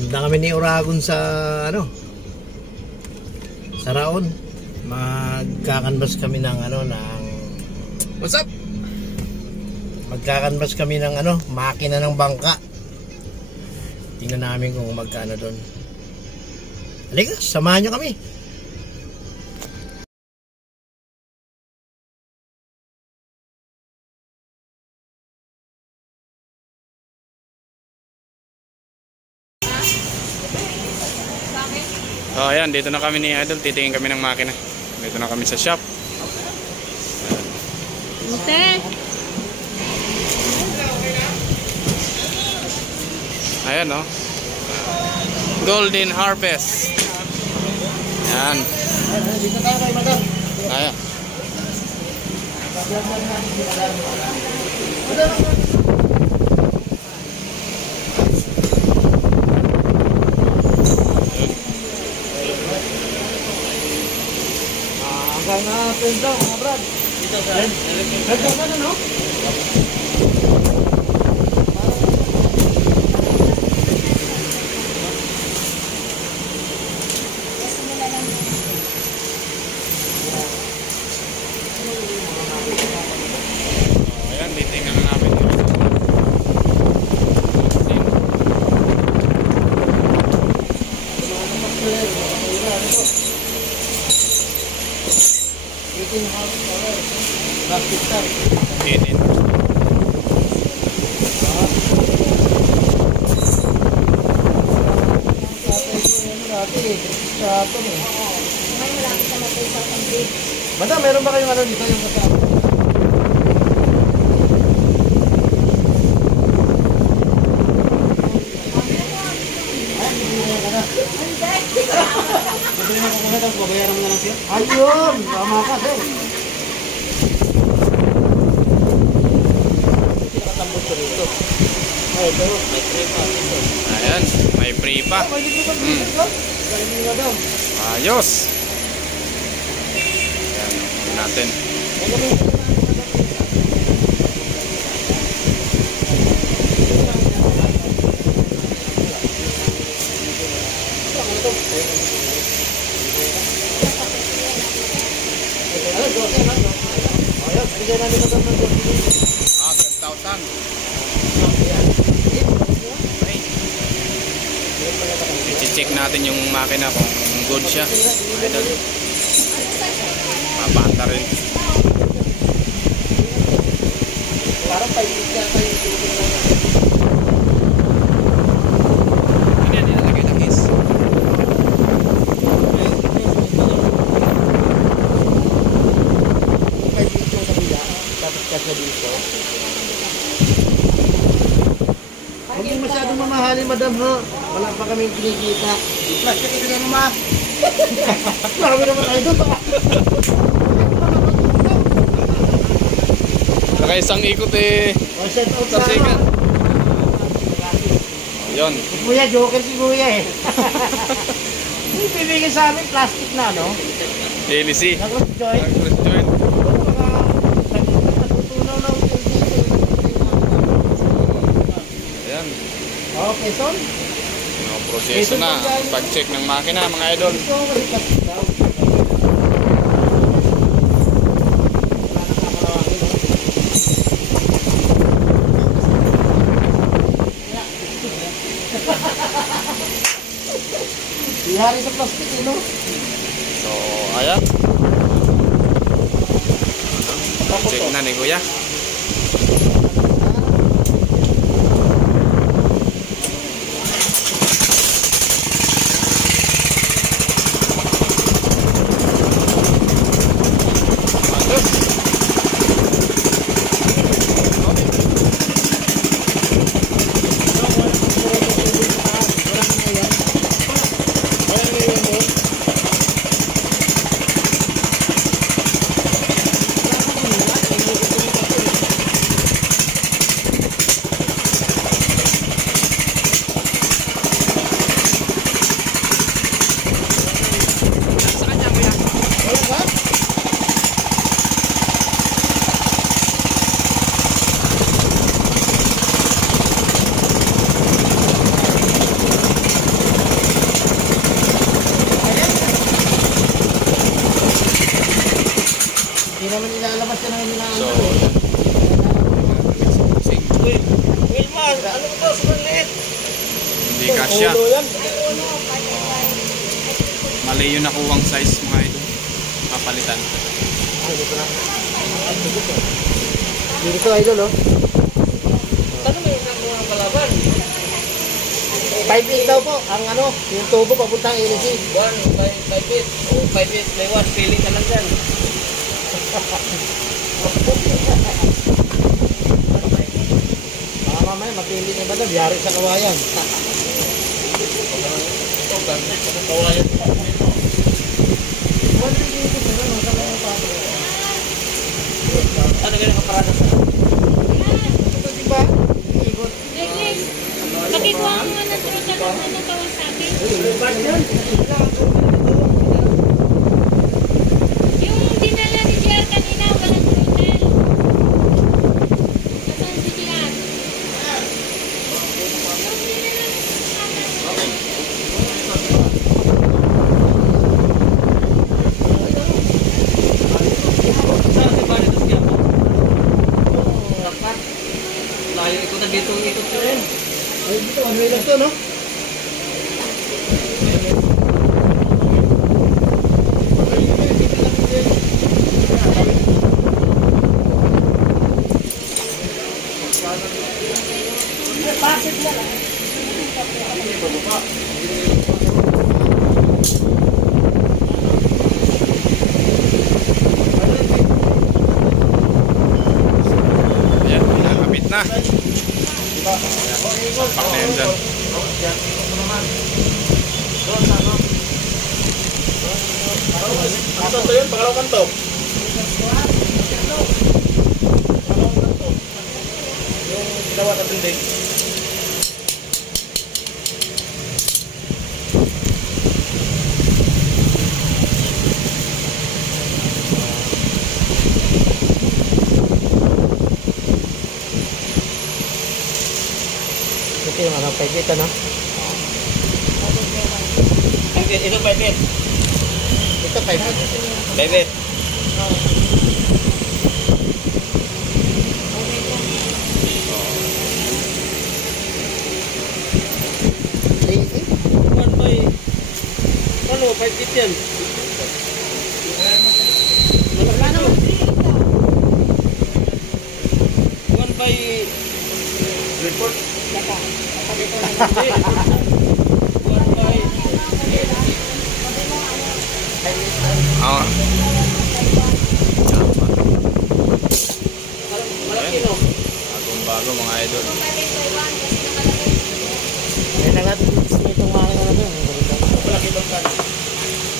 Punta kami ni Uragon sa ano, sa Raon. Magkakanbas kami ng ano, ng What's up? Magkakanbas kami ng ano, makina ng bangka. Tingnan namin kung magkano doon. Halika, samahan nyo kami. So ayan, dito na kami ni Idol, titingin kami ng makina. Dito na kami sa shop. Ayan o, Golden Harvest. Ayan. Dito tayo kay madam. Ayan. Hanggang na daw mga brad. Dito sa dito ka na, no? Ayan, titingnan na namin. Plastic tank. Ayan. Madam, meron ba kayong ano dito yung kasama? Ayun, tama ka sir. Ayan, may free pa. Ayos. Ayan, tingnan natin. Ah, 12,000. I-check natin yung makina kung good siya. Idol. Mapanta rin. Parang paikot ka tayo. Yan, nilalagay ng is. Huwag yung masyadong mamahalin, madam, ha? Wala pa kaming kinikita. Plastic ito na naman. Marami naman tayo doon, baka. Saka isang ikot eh. O, set out Sa sikat. ano. Ayun. Si Kuya, joker si Kuya eh. Hindi bibigyan sa amin, plastic na, no? LC. Nag-cross joint. Nag-cross joint. Natutunaw na ulit dito. Ayan. Okay, son. No, proseso na. Pag-check ng makina, mga idol. Ito, may plastic daw. Ihari sa plastic, no? So, ayan. Check na ni Kuya. kasya. Ulo yan. Mali yung nakuwang size mga idol. Papalitan. Dito idol, oh. Ano may mga kalaban? 5 daw po, ang ano, yung tubo papuntang LC. 5 feet. O 5 feet, may 1. Pili ka lang dyan. Baka mamaya mapili ni madam, yari sa kawayan. Kawayan. Ano ganyan kaparada sa? Ito diba? Ikot. Pakikuha mo nga ng truta ng ano Kawasaki. Yung dinala ni JR kanina, walang throttle. Nasaan si JR? Saan si Bani dos Quiapo? Dapat. Layo ito na dito ikot ko rin. Ay, dito, ano lang to, no? Ayan, nakakabit na. Sapak na yun dyan. Ano to yun? Pangalawang kanto? Yung ginawa na building. Ito yung ano, pwede ito, no? Ito 5 feet. Ito, 5 feet. 5 feet. Lazy. 1 by... Ano, 5 feet yan. Paano mo? 1 by... Report. Hindi. 1 by... Ah. Malaki no? Bagong bago mga idol. May nagat itong mga ano doon. Malaki ba ka?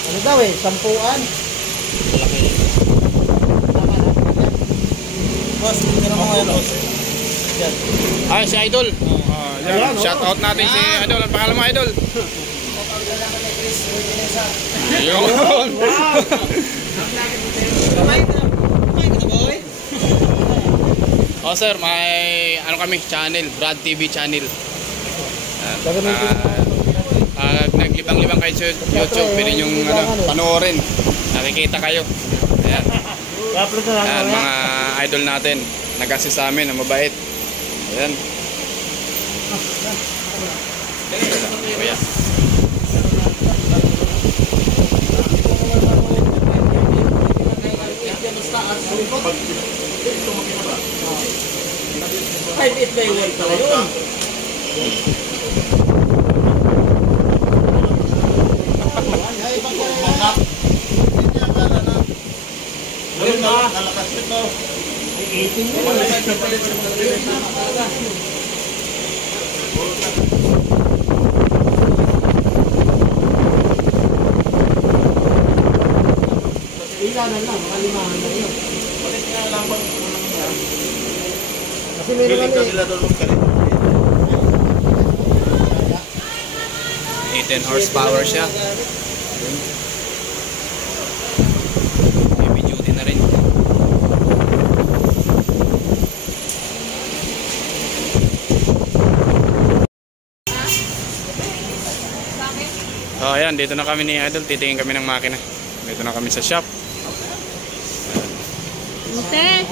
Ano daw eh, 10-an. Malaki. Tama na. Boss, tira mo ngayon, boss. Yan. Ay, si Idol. Ayan, Shout out natin si Idol. Ang pangalan mo, Idol? Yun. Kamay ka na. Kamay ka na, boy. Oh sir, may ano kami, channel, Brad TV channel. Pag naglibang-libang kayo sa YouTube, pwede yung ano, panoorin. Nakikita kayo. Ayan. I-upload na lang. Ayan, mamaya. mga idol natin. Nag-assist sa amin, ang mabait. Ayan. Kuya. Five feet by 1 pala yun. Ilanan lang, mga limahan na yun. Kasi may naman eh. 18 horsepower siya. Heavy duty na rin. So ayan, dito na kami ni Idol. Titingin kami ng makina. Dito na kami sa shop. Ate,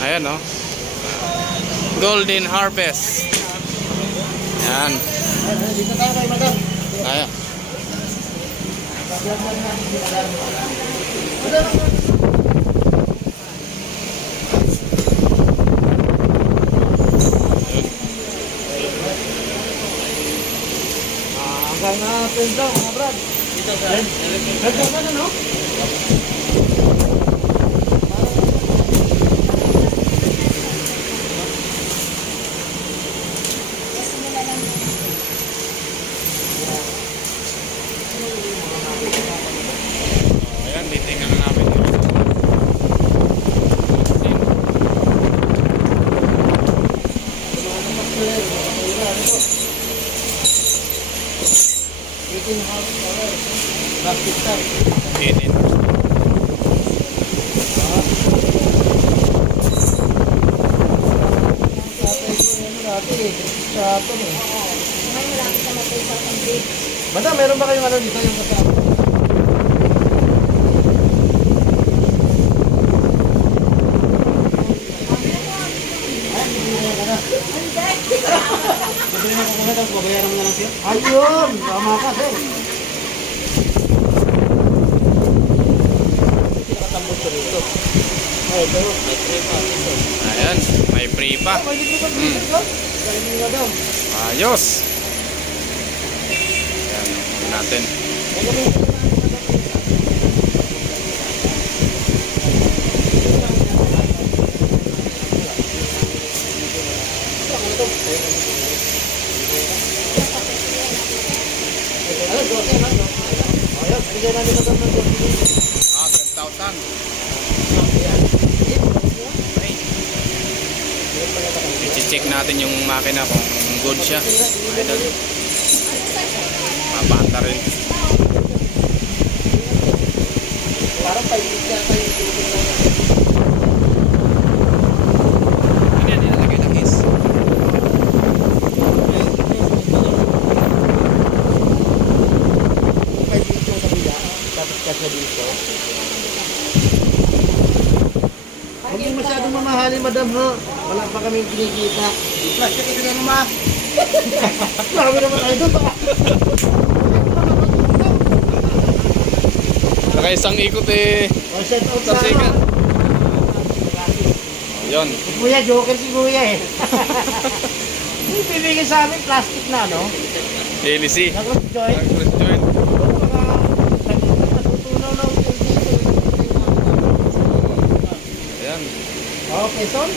Ayan, no? Golden Harvest. Yan. Dito tayo kay madam. Ayan. Hanggang pin daw, mga brad. Dito sa Hanggang ano, no? Ayan, titingnan na namin yun. Plastic tag. Tinin. Madam, meron ba kayong ano dito yung kasama? Ayun, tama ka, sir. Ayan, may free pa. Ayos. Ayan, huwag natin. Ah, 10,000. I-check natin yung makina kung good siya. Idol. Mapanta rin. Parang 5 yata yung Ano yan, nilalagay na case. Huwag yung masyadong mamahalin, madam, ho. Wala pa kaming kinikita. Plastic ito na naman. Marami naman tayo doon. Saka isang ikot eh. O, set out Sa sikat. Yun. Si Kuya, joker si Kuya eh. Yung bibigyan sa amin, plastic na, no? LC. Nag-cross joint. Nag-cross joint. Natutunaw na yung Ayan. Okay, son.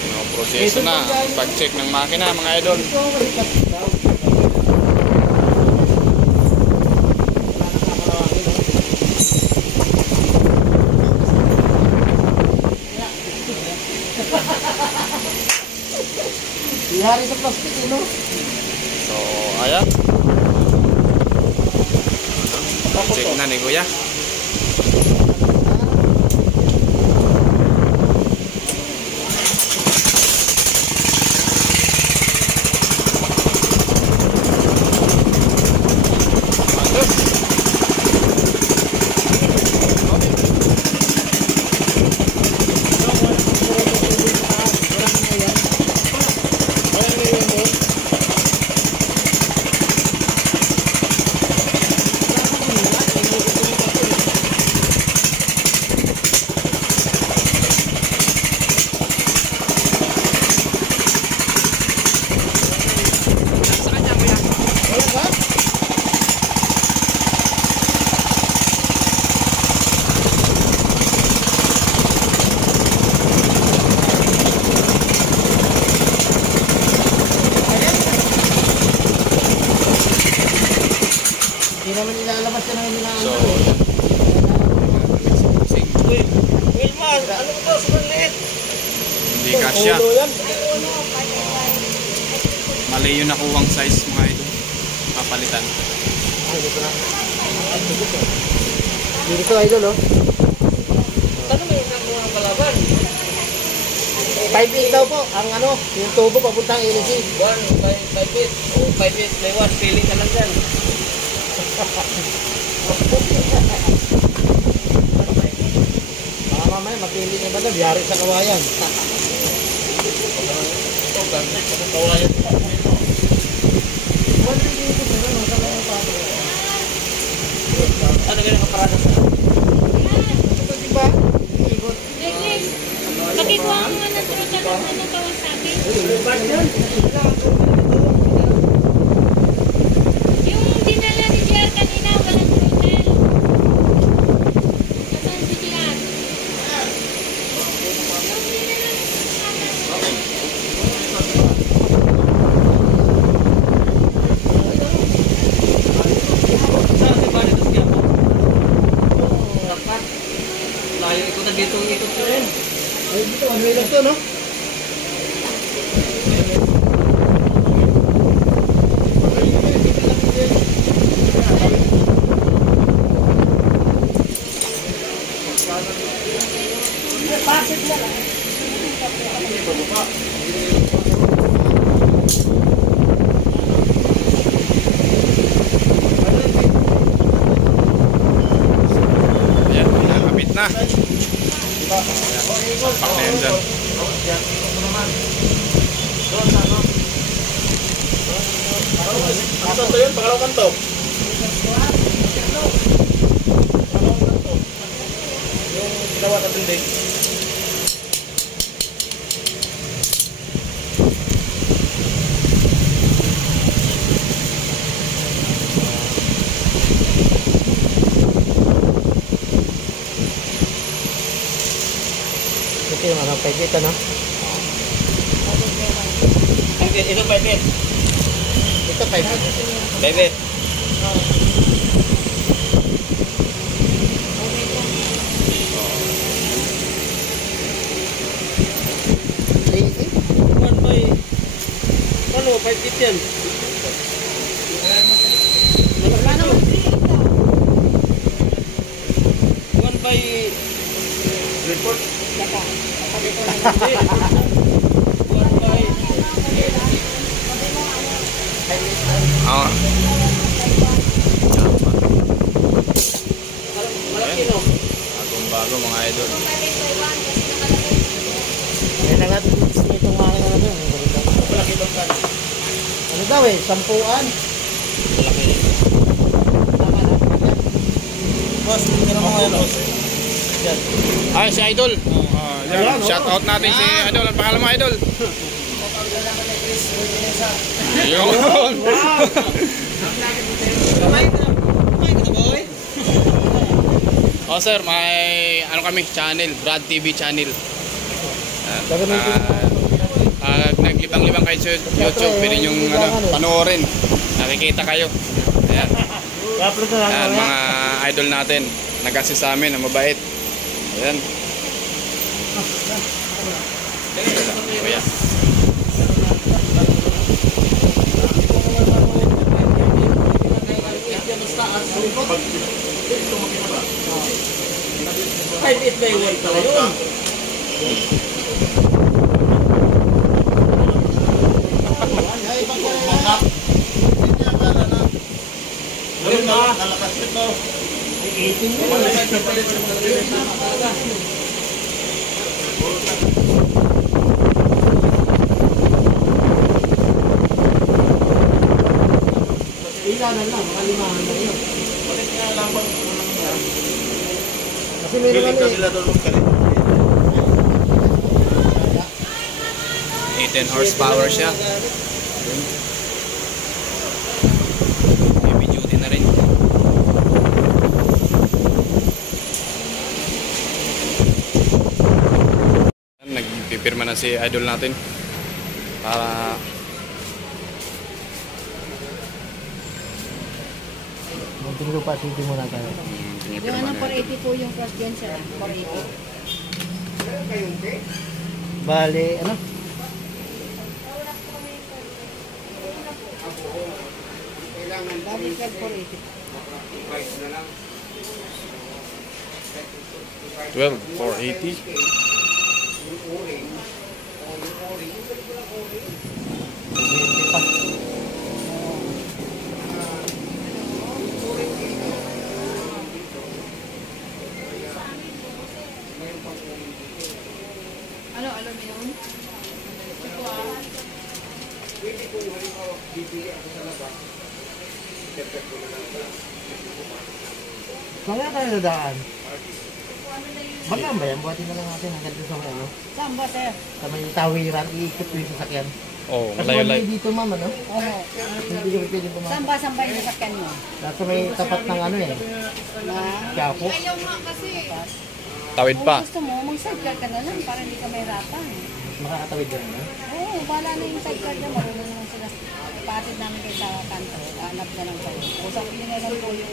No, proseso na. Pag-check ng makina, mga idol. Ito, may plastic daw. Ihari sa plastic, no? So, ayan. Check na ni Kuya. Hindi naman ilalabas yan ang inaano. So, Wilman, ano ba ito? Sobrang liit. hindi kasya. Ulo yan. Mali yung nakuwang size, mga idol. Papalitan. Dito ko, idol, oh. Ano may nakuha ng kalaban? 5 daw po, ang ano, yung tubo papuntang LC. 1, 5 feet. O 5 feet, may 1. Pili ka lang dyan. Mamaya, mapili niya ba na, biyari sa kawayan. Ano ganyan kaparada sa? Ito diba? Ikot. Lex, pakikuha mo nga ng truck ng Kawasaki. Yung dinala ni JR kanina, walang throttle. Nasaan si JR? Yung dinala ni Saan si Bani dos Quiapo? Dapat. Layo ikot na dito ikot ko rin. Ay, dito, ano lang to, no? Ayan, nakakapit na. Ayan, sampak na yan dyan. Ano to yun? Pangalawang kanto? Yung ginawa na building. Ito yung mga pwede no? Ito pwede. Ito 5 Bebe. One by... Ano? 5 feet yan. One by... Report. One by... Oo. Malaki no? Bagong-bago mga idol. Yan na nga itong mga ano doon. Malaki doon ka. Ano daw eh? Sampuan. Malaki. Tama na. Boss, hindi na mga boss. Yan. Ay, si Idol. Yan, shout out natin si Idol. Ang pangalan mo, Idol? Ayun. Oh sir, may ano kami channel, Brad TV channel. Naglibang-libang kayo sa YouTube, pwede yung panoorin. Nakikita kayo. Ayan. Ayan, mga idol natin. Nag-assist sa amin, ang mabait. Ayan. Kuya. Ay, it may wall pala yun. Ilanan lang, makalimahan na yun. Kasi meron kami. 10 horsepower siya. Heavy duty na rin. Nagpipirma na si idol natin para Magpinilo pa, sige muna tayo. Yung ano, 480 po yung cross dyan sir. 480. Bale, ano? Bali flag 480. 12,480. Hindi pa. Ano, aluminum? Saan nga tayo nadaan? Baga ba yan? Buhatin na lang natin hanggang doon sa may ano. Saan ba, sir? Sa may tawiran, iikot ko yung sasakyan. Oh, Kasi malayo wala layo. dito ma'am ano? Oo. Hindi ko pwede pumasok. Saan ba yung sasakyan mo? Nasa may tapat ng ano eh. Na? Kapo. Tawid pa. Kung gusto mo, mag-sidecar ka na lang para hindi ka mahirapan. Makakatawid yun. No? Oo, bala na yung sidecar niya. Marunong naman sila. Ipatid namin kayo sa kanto. Hanap na lang kayo. Usapin niyo na lang po yung...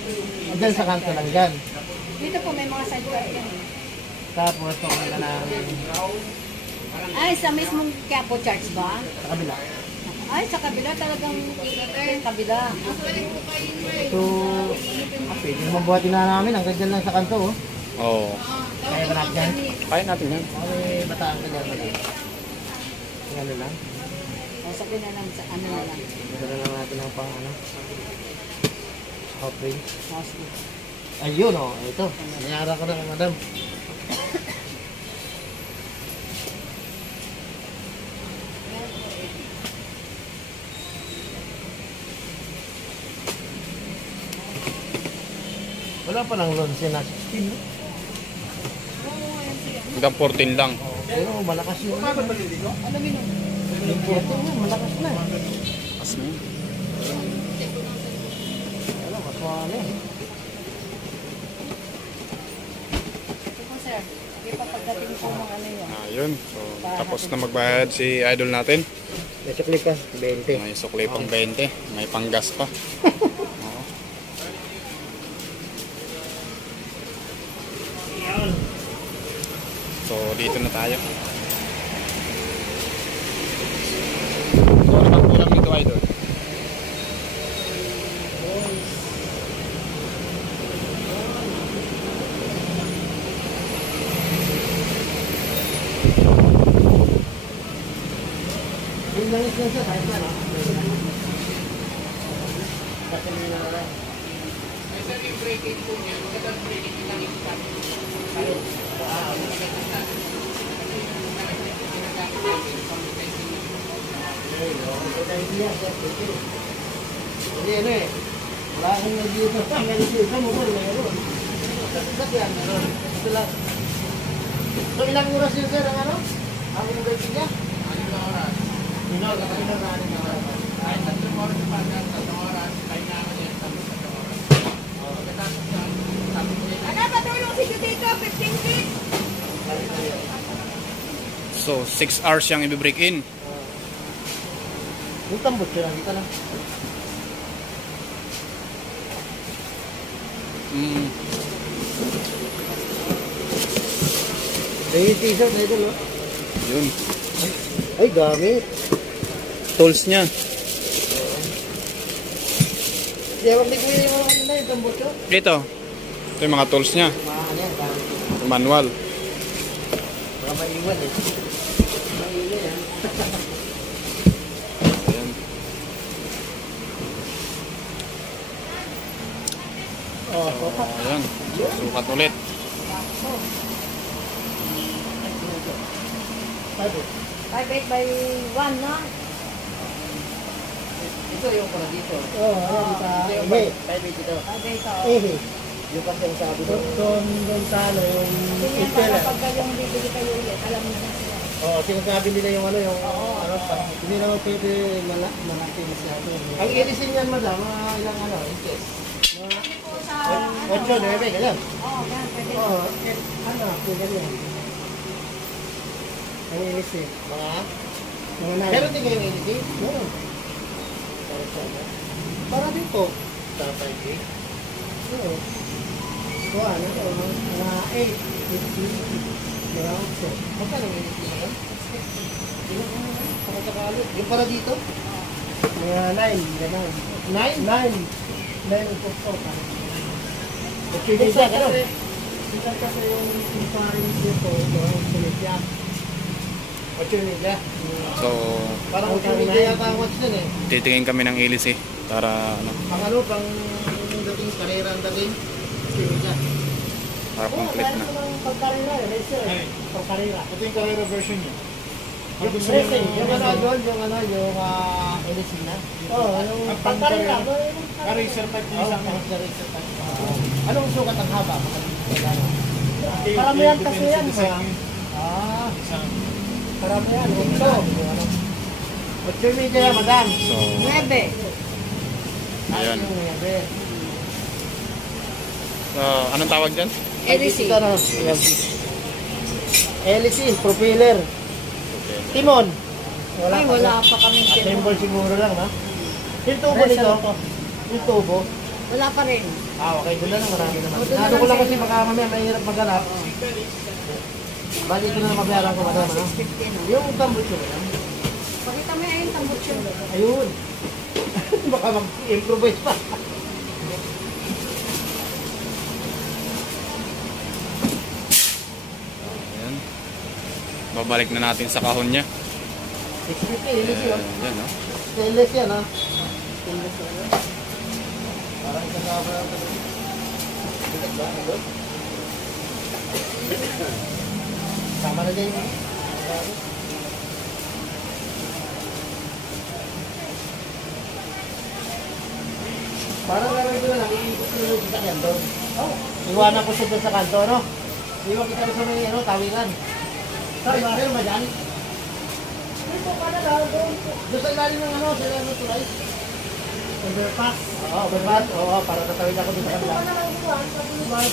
Diyan sa kanto lang dyan. Dito po may mga sidecar yan. Tapos papunta na Ay, sa mismong Quiapo Church ba? sa kabila. Ay, sa kabila talagang yung kabila. So, pwede naman buhatin na namin. Hanggang dyan lang sa kanto oh. Oh. Kaya ba natin yan? Kaya natin yan. May bataan ka dyan. Yung ano lang. O, sabihin na lang sa ano na lang. Madala lang natin ang pang ano. Hot drink. Mostly. Ayun oh. Ito. Nayara ko na madam. Wala pa lang loan siya na 16. No? Hanggang 14 lang. Pero malakas yun. Ano minum? Yung puerto mo, malakas na. As mo. Wala, mas mahal eh. Ito po, sir. Hindi pa pagdating po ng ano yun. Ayun. So, tapos na magbayad si idol natin. May sukli pa, 20. May sukli pang 20. May panggas pa. Oo. So, dito na tayo. So, ano bang kulang dito, idol? Yung langis na siya, kahit na, no? Kasi may lang. Hindi ano eh. Wala akong nag-iisa pa. Nag-iisa mo ba? Meron. Kasi yan, meron. Ito lang. So ilang oras yun sir ang ano? Ang breaking niya? Anong oras? Ilang oras? Kahit 3 oras pa. 3 oras. Kaya naman yan. 3 oras. Ano ba tulong si dito? 15 feet? So, 6 hours siyang i-break in. Yung tambot siya lang. Dito lang. Mm. May t-shirt na ito, no? Yun. Ay, gamit. Tools niya. Di, wag di ko yung mga ano na yung tambot siya. Ito. Ito yung mga tools niya. Ano yan, gamit. Manual. Baka maiwan eh. Maiwan yan. Ayan. Oh, Ayan. Sukat ulit. 5'8" by 1, no? ito yung pala dito. Oo, ayan sa ihi. Pwede dito. 5'8", oh. Ihi. Yung kasi yung sabi doon sa ano, yung Ganyan para pagka yung bibili kayo ulit, alam mo na sila. Oo, sinasabi nila yung ano, yung ano, hindi naman pwede malatinis natin. Ang ilisin yan, madam, mga ilang ano, inches. Kami po sa... 8, 9, ganyan. Oo, yan, pwede. Oo, ano, pwede yan. Ang ilisin. Mga? Meron din kayong ilisin? Meron. Para dito. Tatay cake? Oo. So, ano, mga 8, 15, mga 8. Magkano yung ilisin naman? Pakasakali. Yung para dito? Mga 9, gano'n. 9? 9 po po. Okay, siya ka rin. Siya kasi yung comparing dito, yung sunitya. 8 nila. So, Parang 8 nila yata ang watch dun eh. titingin kami ng ilis eh. Para, ano, Pang ano, pang dating karera ang dating. 8 nila. para complete na. Pang karera eh, racer eh. Pang karera. Ito yung karera version niya. Yung racing, yung ano doon, yung ano, yung LSC na. Oo, yung pangkari lang. Racer type yung isang Racer type. Anong sukat ang haba? Karamihan kasi yan. Karamihan. 8 media, madam. So, 9. ayan. So, anong tawag dyan? LC. LC, propeller. Timon. Ay, wala pa kami Assemble siguro lang, ha? Yung tubo nito, yung tubo. Wala pa rin. Okay, doon na lang, marami naman. Doon na Ano ko lang lang sa kasi inyo. baka mamaya mahirap maghanap. Bali ko na mabayaran ko, madam, ano? 650 no? Yung tambutso ba yan? Pakita mo yung tambutso. Ayun. Baka mag-improvise pa. Ayan. Babalik na natin sa kahon niya. 650, LC, oh. Ayan, no? Stainless yan, ha? Stainless yan. Parang kasama lang ito. Bigat ba? Ano? Sama na din, ha? Parang gagawin ko na lang, iikot ko yung sasakyan doon. Iwanan ko siya doon sa kanto, no? Iwan kita sa may, ano, tawiran. Meron ba dyan? Dito ka na lang, doon. Doon sa ilalim ng ano, sa ilalim ng tulay. Overpass. Oo, overpass. Oo, para tatawid ako dito sa kanila. Dito ka na lang, iwan, sa tulay.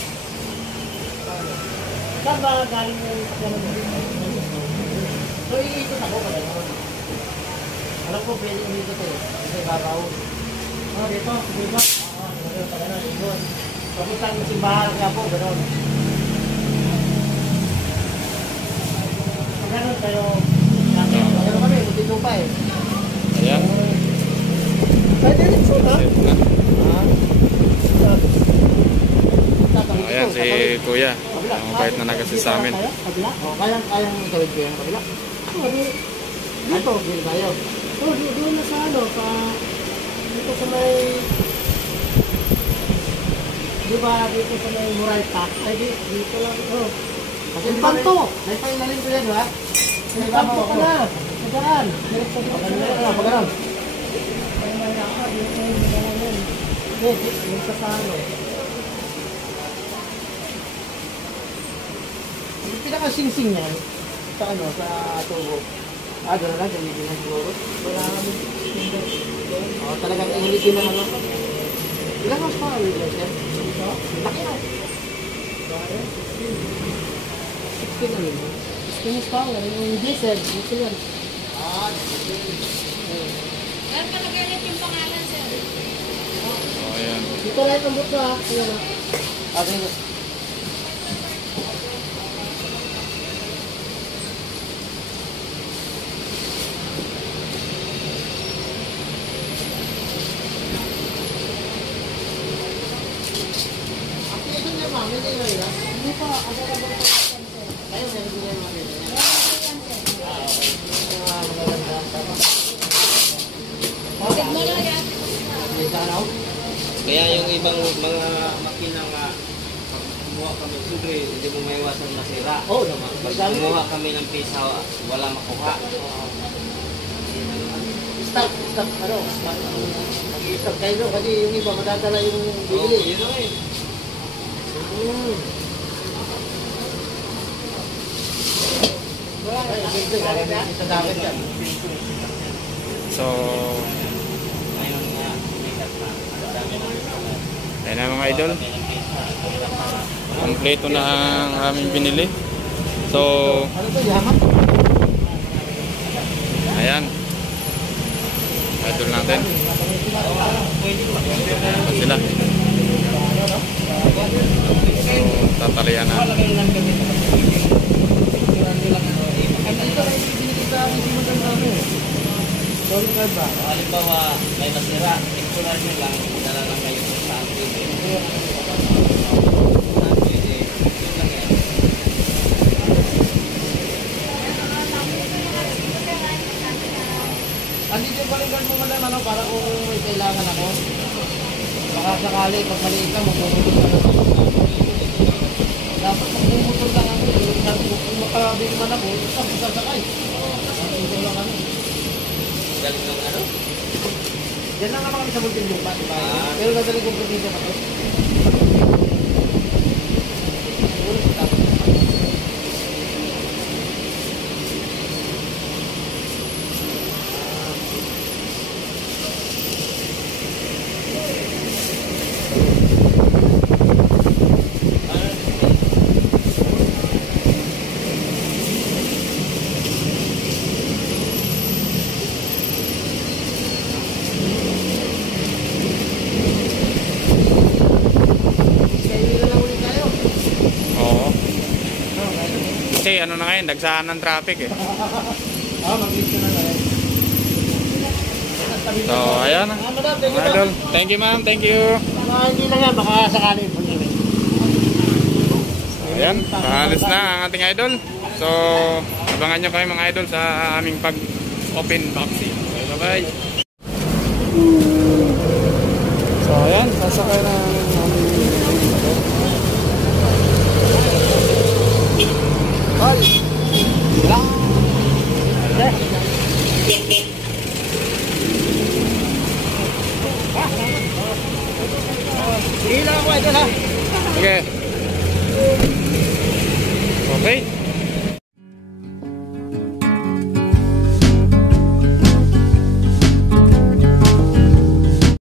Saan ba galing yung sakyan mo? So, iikot ako pala naman. Alam ko, pwede iikot eh. Kasi babaw. Oh, dito, dito. Oo, pala na, ikot. Papunta ang simbahan nga po, gano'n. Gano'n kayo. Gano'n kami, dito pa eh. Ayan. Pwede rin po, ha? Set na. Ayan si Kuya. Ang kahit na nagasi sa amin. Kabila? O, kayang gawin ko yung kabila? Dito, dito tayo. Doon na sa ano, dito sa may... Di ba dito sa may Muralta? Ay, dito lang ito. Kasi panto! May pailalim ko yan, ha? May panto ka na! Saan? Pagano'n. Yung sa sano. Yung pinakasingsing niyan, sa ano, sa tubo. Gano'n lang, ganyan din ang siguro. Wala kami. Talagang ulitin ng ano. Ilang mas pa ulit lang siya? Laki na. 16 na rin. 16 is power. Yung diesel, diesel yan. Sir, palagay yung pangalan, sir. So, ayan. Dito lang itong buto, ha? Ayan, ha? Okay. Hindi po, available po yan, sir. Kayo, meron din yan, mami. Bakit mo na yan? Kaya yung ibang mga makina nga, pag kumuha kami, siyempre hindi mo maiwasan masira. Oo naman. Pag kumuha kami ng pisa, wala makuha. Stop, ano? Mag-i-stop kayo doon kasi yung iba madadala yung Oo, bibili. yun na eh. Sa dagat yan. So, Ngayon nga, mikat na. Ang dami ng ayan na mga idol. Kompleto na ang aming binili. So, Ano to, yaman? ayan. Idol natin. Ayan sila. So, tatalian na. Sorry card ba? Halimbawa, may masira, picturean nyo lang, dala lang kayo kung saan pwede. Saan pwede, yun lang yan. Andito yung balikan mo madam, ano, para kung may kailangan ako. Baka sakali, pag maliit lang, magmumutol ka na. Dapat magmumutol lang ako. Sabi ko, kung makabili man ako, sasakay. galing ng ano? Diyan lang naman kami sa Muntinlupa, di ba? Pero nadaling kong probinsya pa to. Oo. Kasi ano na ngayon, dagsaan ng traffic eh. Mag-reach na lang. So, ayan na. Madam, thank you, Mga idol. Thank you ma'am, thank you. Hindi lang yan, baka sakali. Ayan, paalis na ang ating idol. So, abangan nyo kami mga idol sa aming pag-open boxing. Okay, bye-bye. So, ayan, sasakay na namin. Hoy! Lang! Sige lang ako, idol ha. Okay. Okay.